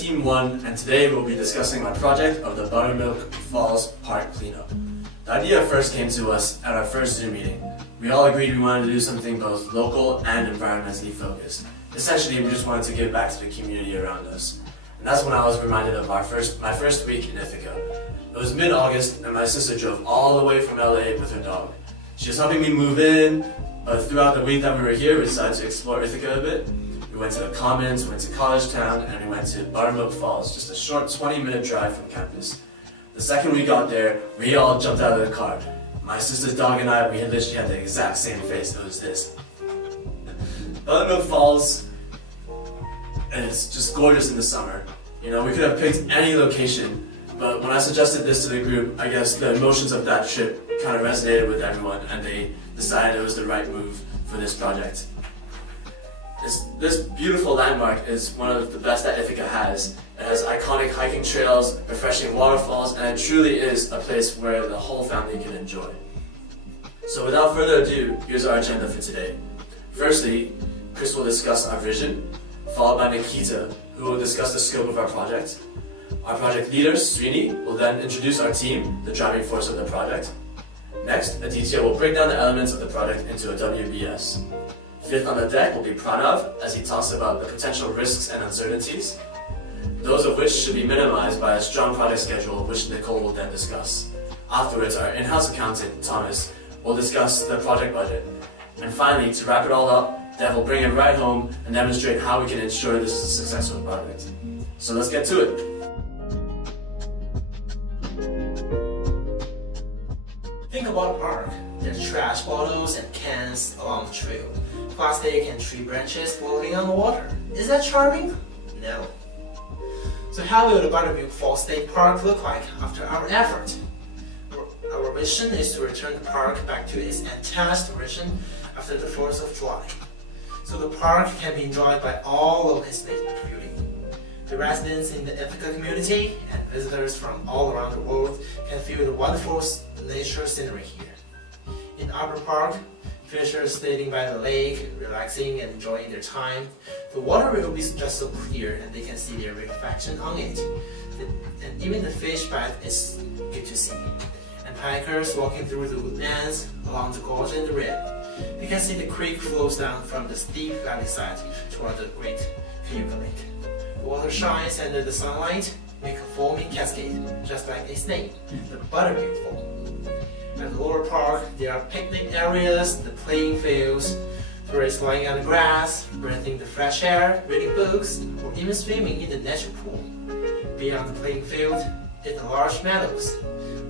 Team 1, and today we'll be discussing our project of the Buttermilk Falls Park cleanup. The idea first came to us at our first Zoom meeting. We all agreed we wanted to do something both local and environmentally focused. Essentially, we just wanted to give back to the community around us. And that's when I was reminded of my first week in Ithaca. It was mid-August, and my sister drove all the way from LA with her dog. She was helping me move in, but throughout the week that we were here, we decided to explore Ithaca a bit. We went to the Commons, we went to College Town, and we went to Buttermilk Falls, just a short 20-minute drive from campus. The second we got there, we all jumped out of the car. My sister's dog and I, we literally had the exact same face. It was this. Buttermilk Falls, and it's just gorgeous in the summer. You know, we could have picked any location, but when I suggested this to the group, I guess the emotions of that trip kind of resonated with everyone, and they decided it was the right move for this project. This beautiful landmark is one of the best that Ithaca has. It has iconic hiking trails, refreshing waterfalls, and it truly is a place where the whole family can enjoy. So without further ado, here's our agenda for today. Firstly, Chris will discuss our vision, followed by Nikita, who will discuss the scope of our project. Our project leader, Srini, will then introduce our team, the driving force of the project. Next, Aditya will break down the elements of the project into a WBS. Fifth on the deck will be Pranav, as he talks about the potential risks and uncertainties, those of which should be minimized by a strong project schedule, which Nicole will then discuss. Afterwards, our in-house accountant, Thomas, will discuss the project budget. And finally, to wrap it all up, Dev will bring it right home and demonstrate how we can ensure this is a successful project. So let's get to it. Think about a park. There's trash bottles and cans along the trail, plastic and tree branches floating on the water. Is that charming? No. So how will the Buttermilk Falls State Park look like after our effort? Our mission is to return the park back to its enhanced version after the 4th of July. So the park can be enjoyed by all of its beauty. The residents in the Ithaca community and visitors from all around the world can feel the wonderful nature scenery here. In Arbor Park, fishers sitting by the lake, relaxing and enjoying their time. The water will be just so clear and they can see their reflection on it. And even the fish bath is good to see. And hikers walking through the woodlands along the gorge and the rim. You can see the creek flows down from the steep valley side toward the great Cayuga Lake. The water shines under the sunlight, make a foaming cascade, just like its name, the Buttermilk Fall. At the lower park, there are picnic areas, the playing fields, tourists lying on the grass, breathing the fresh air, reading books, or even swimming in the natural pool. Beyond the playing field is the large meadows,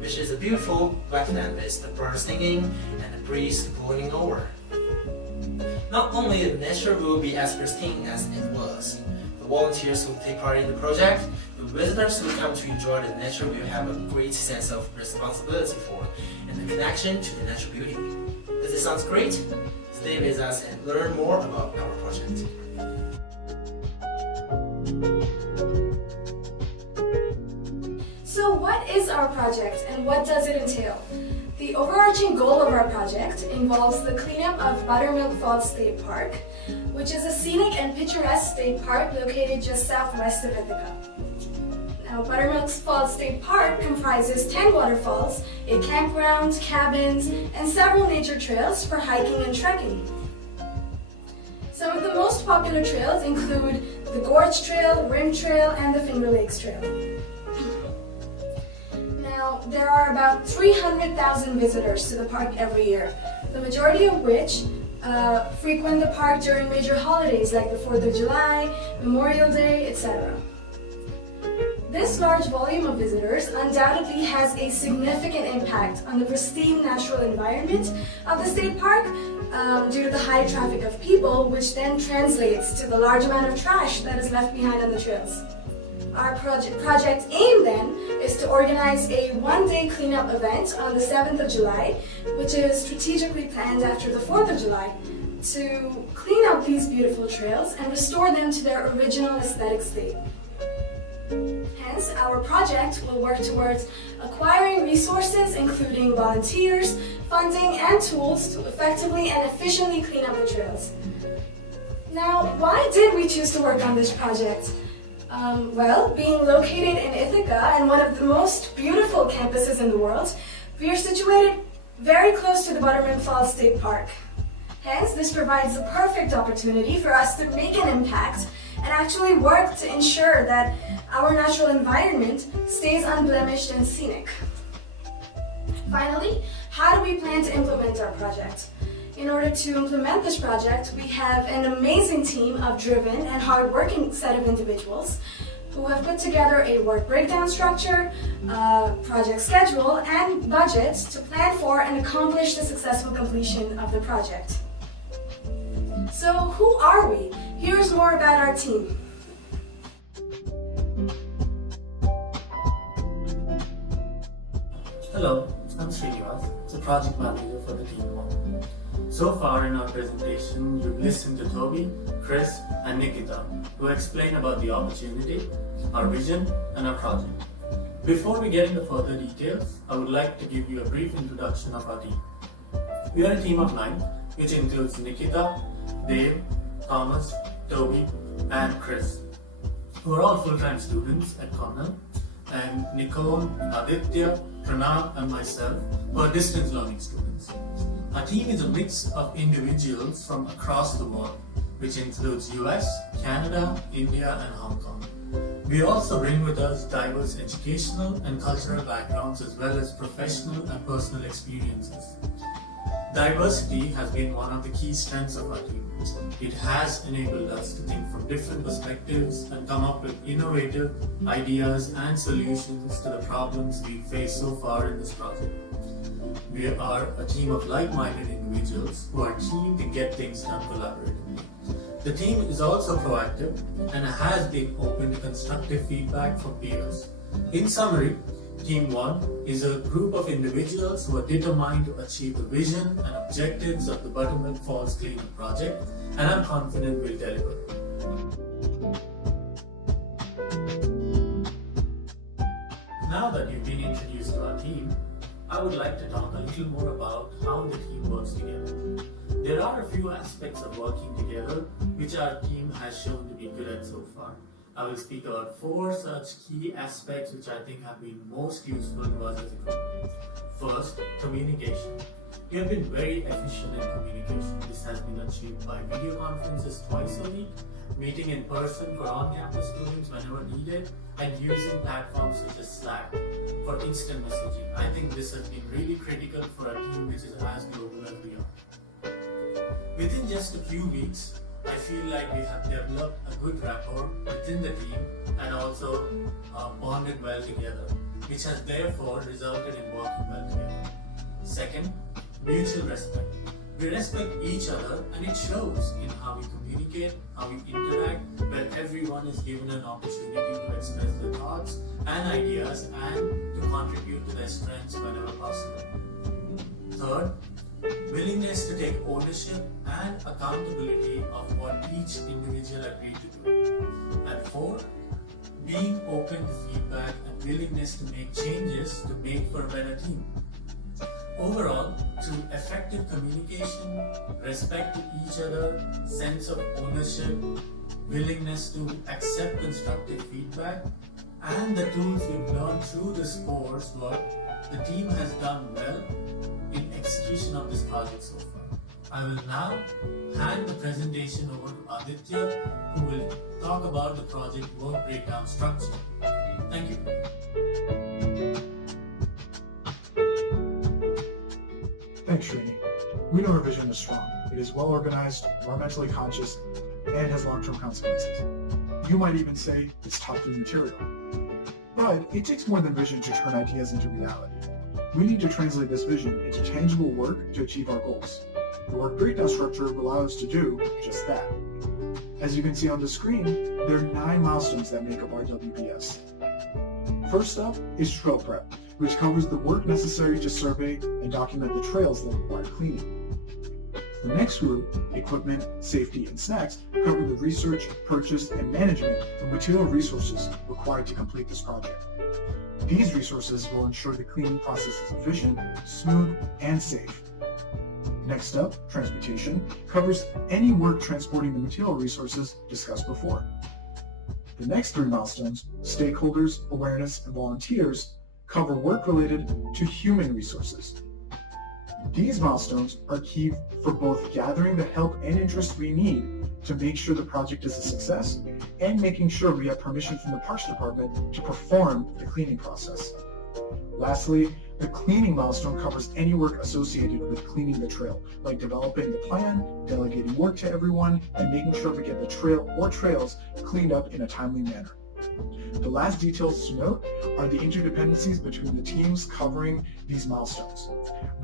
which is a beautiful wetland with the birds singing and the breeze blowing over. Not only the nature will be as pristine as it was, the volunteers who take part in the project, the visitors who come to enjoy the nature will have a great sense of responsibility for and the connection to the natural beauty. Does it sound great? Stay with us and learn more about our project. So what is our project and what does it entail? The overarching goal of our project involves the cleanup of Buttermilk Falls State Park, which is a scenic and picturesque state park located just southwest of Ithaca. Now, Buttermilk Falls State Park comprises 10 waterfalls, a campground, cabins, and several nature trails for hiking and trekking. Some of the most popular trails include the Gorge Trail, Rim Trail, and the Finger Lakes Trail. Now, there are about 300,000 visitors to the park every year, the majority of which frequent the park during major holidays like the 4th of July, Memorial Day, etc. This large volume of visitors undoubtedly has a significant impact on the pristine natural environment of the state park due to the high traffic of people, which then translates to the large amount of trash that is left behind on the trails. Our project aim then is to organize a one-day cleanup event on the 7th of July, which is strategically planned after the 4th of July, to clean up these beautiful trails and restore them to their original aesthetic state. Hence, our project will work towards acquiring resources including volunteers, funding, and tools to effectively and efficiently clean up the trails. Now, why did we choose to work on this project? Being located in Ithaca and one of the most beautiful campuses in the world, we are situated very close to the Buttermilk Falls State Park. Hence, this provides the perfect opportunity for us to make an impact and actually work to ensure that our natural environment stays unblemished and scenic. Finally, how do we plan to implement our project? In order to implement this project, we have an amazing team of driven and hard-working set of individuals who have put together a work breakdown structure, project schedule, and budget to plan for and accomplish the successful completion of the project. So who are we? Here's more about our team. Hello, I'm Srinivas, the project manager for the team 1. So far in our presentation, you've listened to Toby, Chris, and Nikita, who explain about the opportunity, our vision, and our project. Before we get into further details, I would like to give you a brief introduction of our team. We are a team of 9, which includes Nikita, Dave, Thomas, Toby, and Chris, who are all full-time students at Cornell, and Nicole, Aditya, Pranav, and myself, who are distance learning students. Our team is a mix of individuals from across the world, which includes US, Canada, India, and Hong Kong. We also bring with us diverse educational and cultural backgrounds as well as professional and personal experiences. Diversity has been one of the key strengths of our team. It has enabled us to think from different perspectives and come up with innovative ideas and solutions to the problems we face so far in this project. We are a team of like-minded individuals who are keen to get things done collaboratively. The team is also proactive and has been open to constructive feedback from peers. In summary, Team 1 is a group of individuals who are determined to achieve the vision and objectives of the Buttermilk Falls Cleanup Project, and I'm confident we'll deliver. Now that you've been introduced to our team, I would like to talk a little more about how the team works together. There are a few aspects of working together which our team has shown to be good at so far. I will speak about 4 such key aspects which I think have been most useful to us as a group. First, communication. We have been very efficient in communication. This has been achieved by video conferences twice a week, meeting in person for on-campus students whenever needed, and using platforms such as Slack for instant messaging. I think this has been really critical for a team which is as global as we are. Within just a few weeks, I feel like we have developed a good rapport within the team and also bonded well together, which has therefore resulted in working well together. Second, mutual respect. We respect each other and it shows in how we communicate, how we interact, where everyone is given an opportunity to express their thoughts and ideas and to contribute to their strengths whenever possible. Third, willingness to take ownership and accountability of what each individual agreed to do. And 4, being open to feedback and willingness to make changes to make for a better team. Overall, through effective communication, respect to each other, sense of ownership, willingness to accept constructive feedback, and the tools we've learned through this course work, the team has done well in execution of this project so far. I will now hand the presentation over to Aditya, who will talk about the project work breakdown structure. Thank you. Thanks, Srini. We know our vision is strong. It is well organized, environmentally conscious, and has long-term consequences. You might even say it's top-tier material. But it takes more than vision to turn ideas into reality. We need to translate this vision into tangible work to achieve our goals. The work breakdown structure will allow us to do just that. As you can see on the screen, there are 9 milestones that make up our WBS. First up is trail prep, which covers the work necessary to survey and document the trails that require cleaning. The next group, equipment, safety, and snacks, cover the research, purchase, and management of material resources required to complete this project. These resources will ensure the cleaning process is efficient, smooth, and safe. Next up, transportation, covers any work transporting the material resources discussed before. The next three milestones, stakeholders, awareness, and volunteers, cover work related to human resources. These milestones are key for both gathering the help and interest we need to make sure the project is a success and making sure we have permission from the Parks Department to perform the cleaning process. Lastly, the cleaning milestone covers any work associated with cleaning the trail, like developing the plan, delegating work to everyone, and making sure we get the trail or trails cleaned up in a timely manner. The last details to note are the interdependencies between the teams covering these milestones.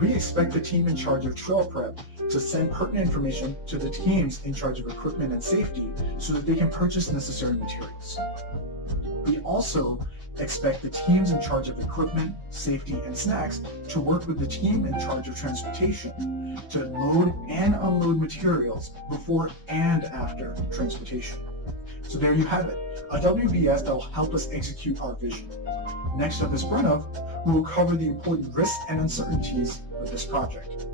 We expect the team in charge of trail prep to send pertinent information to the teams in charge of equipment and safety so that they can purchase necessary materials. We also expect the teams in charge of equipment, safety, and snacks to work with the team in charge of transportation to load and unload materials before and after transportation. So there you have it, a WBS that will help us execute our vision. Next up is Pranav, who will cover the important risks and uncertainties of this project.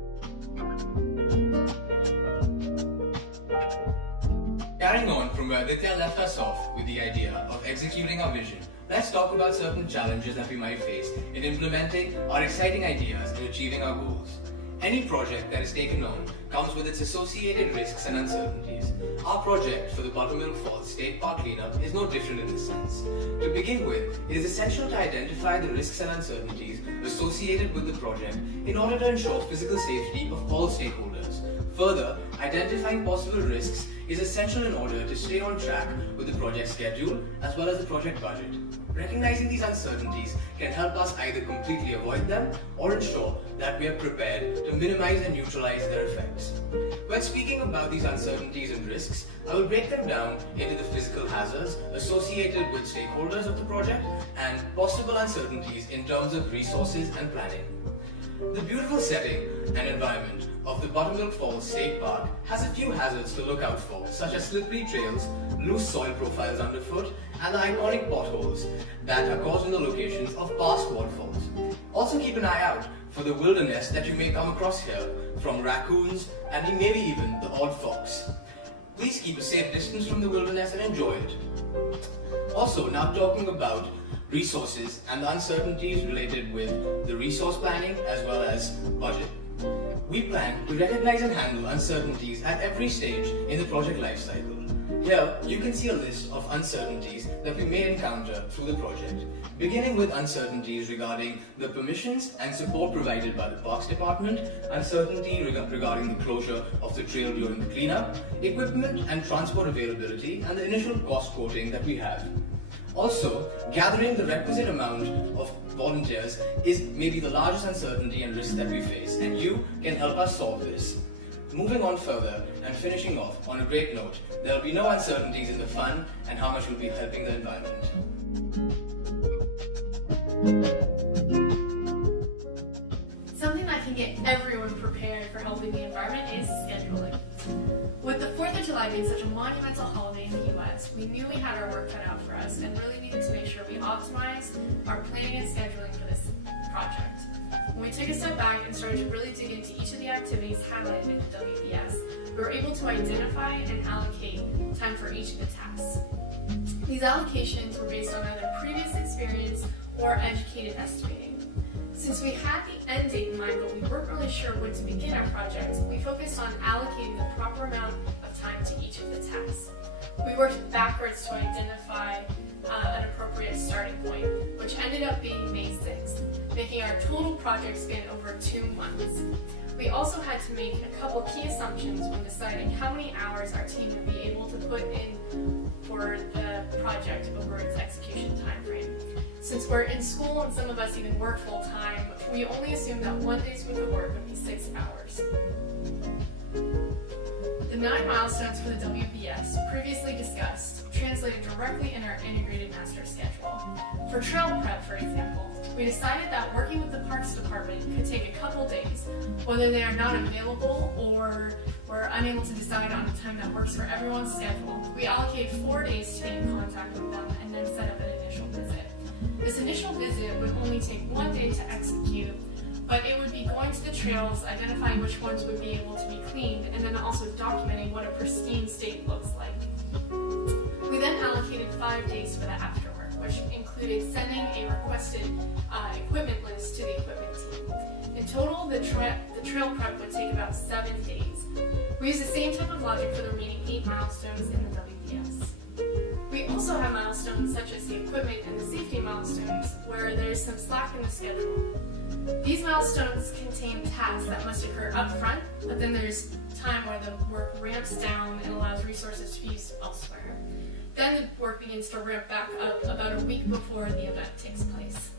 Carrying on from where Aditya left us off with the idea of executing our vision, let's talk about certain challenges that we might face in implementing our exciting ideas and achieving our goals. Any project that is taken on comes with its associated risks and uncertainties. Our project for the Buttermilk Falls State Park cleanup is no different in this sense. To begin with, it is essential to identify the risks and uncertainties associated with the project in order to ensure physical safety of all stakeholders. Further, identifying possible risks is essential in order to stay on track with the project schedule as well as the project budget. Recognizing these uncertainties can help us either completely avoid them or ensure that we are prepared to minimize and neutralize their effects. When speaking about these uncertainties and risks, I will break them down into the physical hazards associated with stakeholders of the project and possible uncertainties in terms of resources and planning. The beautiful setting and environment of the Buttermilk Falls State Park has a few hazards to look out for, such as slippery trails, loose soil profiles underfoot, and the iconic potholes that are caused in the locations of past waterfalls. Also keep an eye out for the wilderness that you may come across here, from raccoons and maybe even the odd fox. Please keep a safe distance from the wilderness and enjoy it. Also, now talking about resources and the uncertainties related with the resource planning as well as budget. We plan to recognize and handle uncertainties at every stage in the project lifecycle. Here, you can see a list of uncertainties that we may encounter through the project, beginning with uncertainties regarding the permissions and support provided by the Parks Department, uncertainty regarding the closure of the trail during the cleanup, equipment and transport availability, and the initial cost quoting that we have. Also, gathering the requisite amount of volunteers is maybe the largest uncertainty and risk that we face, and you can help us solve this. Moving on further and finishing off on a great note, there will be no uncertainties in the fun and how much we'll be helping the environment. Something that can get everyone prepared for helping the environment is scheduling. With the 4th of July being such a monumental holiday in the US, we knew we had our work cut out for us and really needed to make sure we optimized our planning and scheduling for this project. When we took a step back and started to really dig into each of the activities highlighted in the WBS, we were able to identify and allocate time for each of the tasks. These allocations were based on either previous experience or educated estimating. Since we had the end date in mind, but we weren't really sure when to begin our project, we focused on allocating the proper amount of time to each of the tasks. We worked backwards to identify an appropriate starting point, which ended up being May 6th, making our total project span over 2 months. We also had to make a couple key assumptions when deciding how many hours our team would be able to put in for the project over its execution timeframe. Since we're in school and some of us even work full time, we only assumed that 1 day's worth of work would be 6 hours. The 9 milestones for the WBS, previously discussed, translated directly in our integrated master schedule. For trail prep, for example, we decided that working with the Parks Department could take a couple days, whether they are not available or we're unable to decide on a time that works for everyone's schedule. We allocated 4 days to get in contact with them and then set up an initial visit. This initial visit would only take 1 day to execute, but it would be going to the trails, identifying which ones would be able to be cleaned, and then also documenting what a pristine state looks like. We then allocated allocated 5 days for the afterwork, which included sending a requested equipment list to the equipment team. In total, the trail prep would take about 7 days. We use the same type of logic for the remaining 8 milestones in the WPS. We also have milestones such as the equipment and the safety milestones where there is some slack in the schedule. These milestones contain tasks that must occur up front, but then there's time where the work ramps down and allows resources to be used elsewhere. Then the work begins to ramp back up about a week before the event takes place.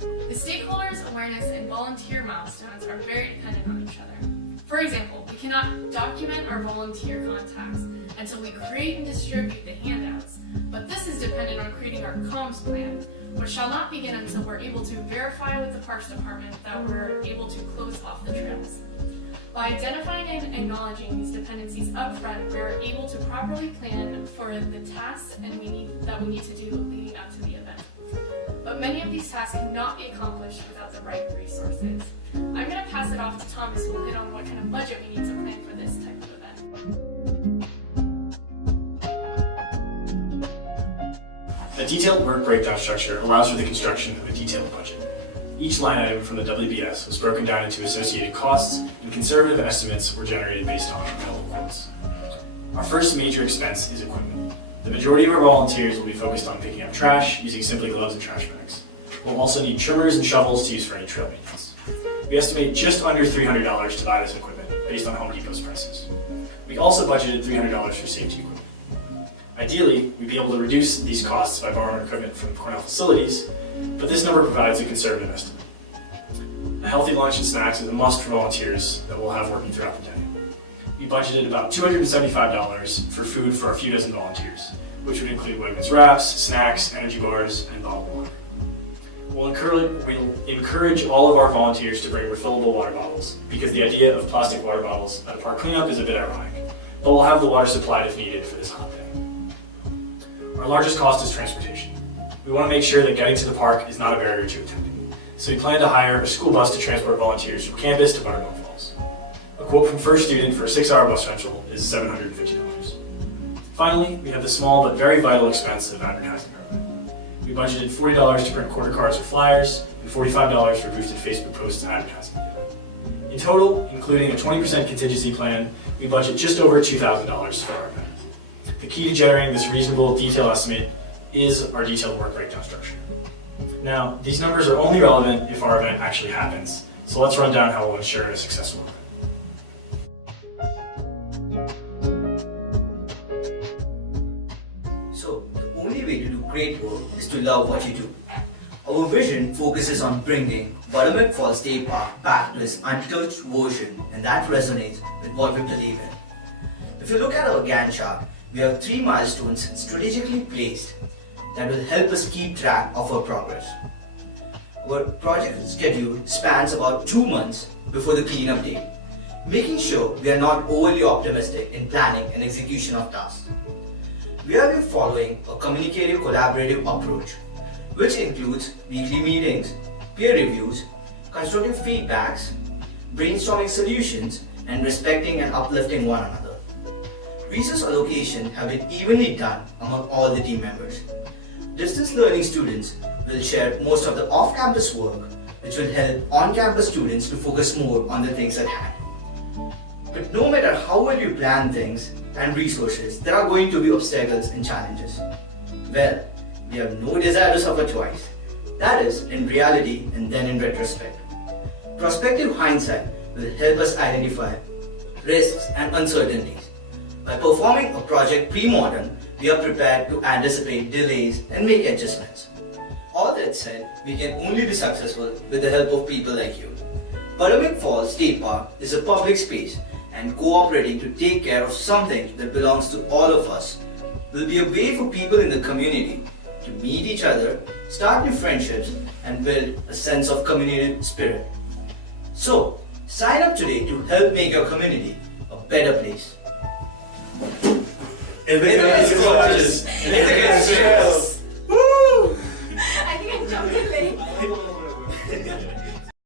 The stakeholders, awareness, and volunteer milestones are very dependent on each other. For example, we cannot document our volunteer contacts until we create and distribute the handouts, but this is dependent on creating our comms plan, which shall not begin until we're able to verify with the Parks Department that we're able to close off the trails. By identifying and acknowledging these dependencies up front, we are able to properly plan for the tasks that we need to do leading up to the event. But many of these tasks cannot be accomplished without the right resources. I'm going to pass it off to Thomas, who will hit on what kind of budget we need to plan for this type of event. A detailed work breakdown structure allows for the construction of a detailed budget. Each line item from the WBS was broken down into associated costs, and conservative estimates were generated based on available quotes. Our first major expense is equipment. The majority of our volunteers will be focused on picking up trash using simply gloves and trash bags. We'll also need trimmers and shovels to use for any trail maintenance. We estimate just under $300 to buy this equipment based on Home Depot's prices. We also budgeted $300 for safety equipment. Ideally, we'd be able to reduce these costs by borrowing equipment from Cornell facilities, but this number provides a conservative estimate. A healthy lunch and snacks is a must for volunteers that we'll have working throughout the day. We budgeted about $275 for food for a few dozen volunteers, which would include Wegmans wraps, snacks, energy bars, and bottled water. We'll encourage all of our volunteers to bring refillable water bottles, because the idea of plastic water bottles at a park cleanup is a bit ironic, but we'll have the water supplied if needed for this hot day. Our largest cost is transportation. We want to make sure that getting to the park is not a barrier to attending, so we plan to hire a school bus to transport volunteers from campus to Buttermilk Falls. A quote from First Student for a 6-hour bus rental is $750. Finally, we have the small but very vital expense of advertising revenue. We budgeted $40 to print quarter cards or flyers, and $45 for boosted Facebook posts and advertising. In total, including a 20% contingency plan, we budget just over $2,000 for our event. The key to generating this reasonable detail estimate is our detailed work breakdown structure. Now, these numbers are only relevant if our event actually happens, so let's run down how we'll ensure a successful event. So, the only way to do great work is to love what you do. Our vision focuses on bringing Buttermilk Falls State Park back to its untouched version, and that resonates with what we believe in. If you look at our Gantt chart, we have 3 milestones strategically placed that will help us keep track of our progress. Our project schedule spans about 2 months before the cleanup date, making sure we are not overly optimistic in planning and execution of tasks. We have been following a communicative, collaborative approach, which includes weekly meetings, peer reviews, constructive feedbacks, brainstorming solutions, and respecting and uplifting one another. Resource allocation have been evenly done among all the team members. Distance learning students will share most of the off-campus work, which will help on-campus students to focus more on the things at hand. But no matter how well you plan things and resources, there are going to be obstacles and challenges. Well, we have no desire to suffer twice. That is, in reality and then in retrospect. Prospective hindsight will help us identify risks and uncertainties. By performing a project pre-modern, we are prepared to anticipate delays and make adjustments. All that said, we can only be successful with the help of people like you. Buttermilk Falls State Park is a public space, and cooperating to take care of something that belongs to all of us will be a way for people in the community to meet each other, start new friendships, and build a sense of community spirit. So, sign up today to help make your community a better place. Everything is gorgeous. Everything is trails. I think I jumped in late.